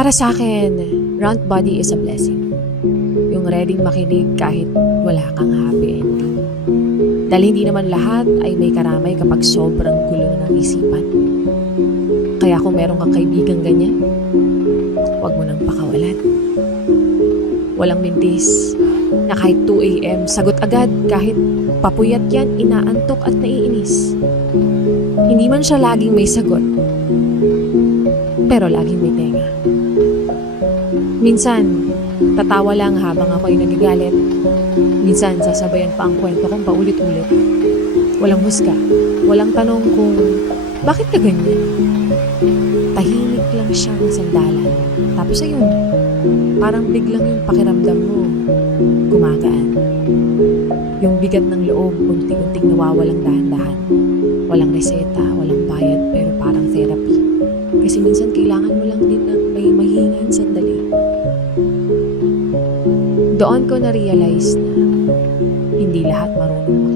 Para sa akin, round body is a blessing. Yung reading makinig kahit wala kang happy ending. Dahil hindi naman lahat ay may karamay kapag sobrang gulo ng isipan. Kaya kung meron kang kaibigang ganyan, huwag mo nang pakawalan. Walang mintis na kahit 2 a.m. sagot agad kahit papuyat yan, inaantok at naiinis. Hindi man siya laging may sagot, pero laging may tenga. Minsan, tatawa lang habang ako'y nagagalit. Minsan, sasabayan pa ang kwento kong paulit-ulit. Walang husga, walang tanong kung bakit ka ganyan. Tahimik lang siyang sandalan. Tapos ayun, parang biglang yung pakiramdam mo gumagaan. Yung bigat ng loob, unti-unting nawawalang dahan-dahan. Walang reseta, walang bayad, pero parang therapy. Kasi minsan kailangan mo lang din ng may mahingin sandali. Doon ko na-realize na hindi lahat marunong